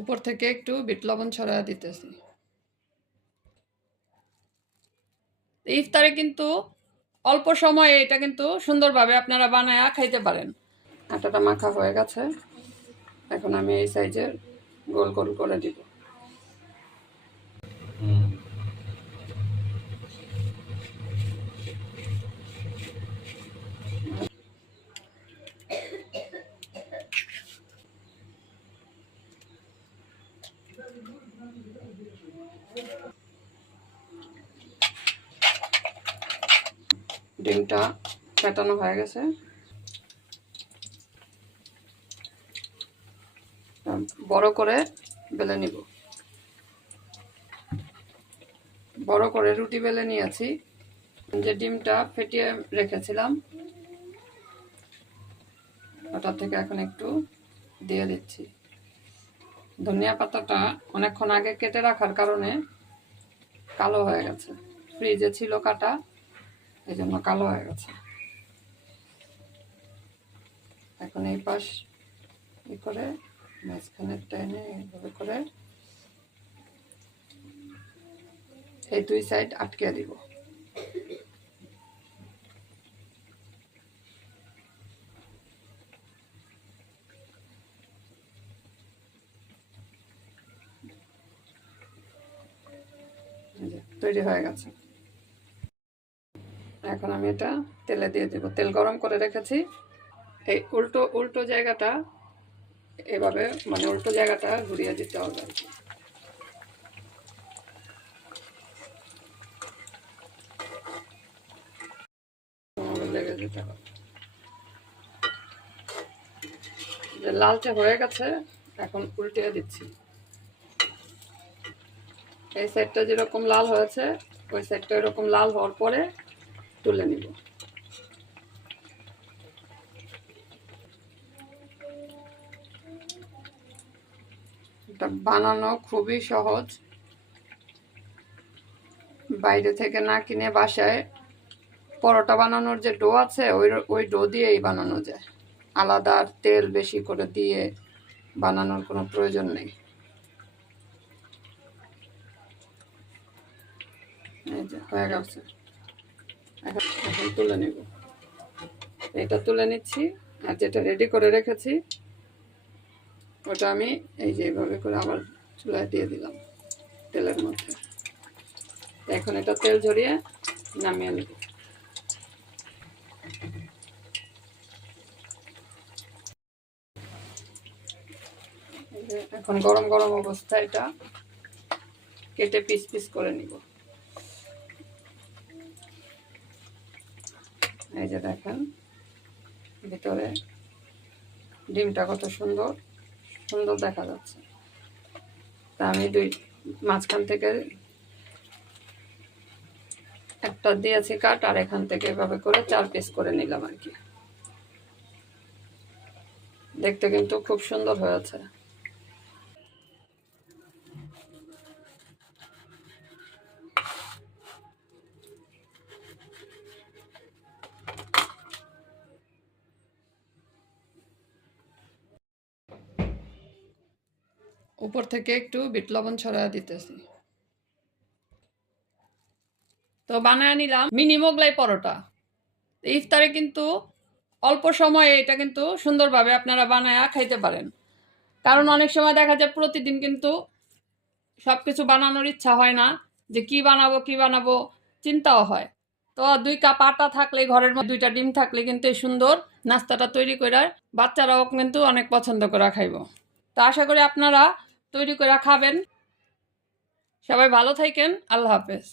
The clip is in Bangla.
উপর থেকে একটু বিট লবণ ছড়ায় দিতেছি। ইফতারে কিন্তু অল্প সময়ে এটা কিন্তু সুন্দরভাবে আপনারা বানায়া খাইতে পারেন। আটাটা মাখা হয়ে গেছে, এখন আমি এই সাইজের গোল গোল করে দিব। ডিমটা ফেটানো হয়ে গেছে, বড় করে বেলে নিব। বড় করে রুটি বেলে নিয়েছি। যে ডিমটা ফেটিয়ে রেখেছিলাম ওটা থেকে এখন একটু দিয়ে দিচ্ছি। ধনিয়া পাতাটা অনেকক্ষণ আগে কেটে রাখার কারণে কালো হয়ে গেছে, ফ্রিজে ছিল কাটা, এই জন্য কালো হয়ে গেছে। এখন এই পাশ করে মাঝখানের টাইনে এইভাবে করে এই দুই সাইড আটকে দিব। তৈরি হয়ে গেছে। এখন আমি এটা তেলে দিয়ে দেব। তেল গরম করে রেখেছি। এই উল্টো উল্টো জায়গাটা এভাবে মানে উল্টো জায়গাটা ঘুরিয়ে দিতে হবে আর কি। লেগে দিতে হবে। যে লালচে হয়ে গেছে, এখন উল্টিয়ে দিচ্ছি। এই সাইডটা যেরকম লাল হয়েছে ওই সাইডটা এরকম লাল হওয়ার পরে তুলে নিব। এটা বানানো খুবই সহজ, বাইরে থেকে না কিনে বাসায় পরোটা বানানোর যে ডো আছে ওই ডো দিয়েই বানানো যায়। আলাদা আর তেল বেশি করে দিয়ে বানানোর কোনো প্রয়োজন নেই। এই যে হয়ে গেছে, এখন তুলে নেব। এটা তুলে নিচ্ছি, আর যেটা রেডি করে রেখেছি ওটা আমি এই যে এইভাবে করে আবার চুলায় দিয়ে দিলাম তেলের মধ্যে। এখন এটা তেল ঝরিয়ে নামিয়ে নেব। এখন গরম গরম অবস্থায় এটা কেটে পিস পিস করে নিব। এই যে দেখেন ভিতরে ডিমটা কত সুন্দর সুন্দর দেখা যাচ্ছে। তা আমি মাঝখান থেকে একটা দিয়েছি কাট, আর এখান থেকে এভাবে করে 4 পিস করে নিলাম আর কি। দেখতে কিন্তু খুব সুন্দর হয়েছে। উপর থেকে একটু বিট লবণ ছড়ায় দিতেছি। তো বানায় নিলাম মিনি মোগলাই পরোটা। ইফতারে কিন্তু অল্প সময়ে এটা কিন্তু সুন্দরভাবে আপনারা বানায়া খাইতে পারেন। কারণ অনেক সময় দেখা যায় প্রতিদিন কিন্তু সবকিছু বানানোর ইচ্ছা হয় না, যে কি বানাবো চিন্তাও হয়। তো 2 কাপ আটা থাকলে, ঘরের মধ্যে 2টা ডিম থাকলে কিন্তু এই সুন্দর নাস্তাটা তৈরি করে বাচ্চারাও কিন্তু অনেক পছন্দ করে খাইব। তো আশা করি আপনারা তৈরি করে খাবেন। সবাই ভালো থাকেন। আল্লাহ হাফেজ।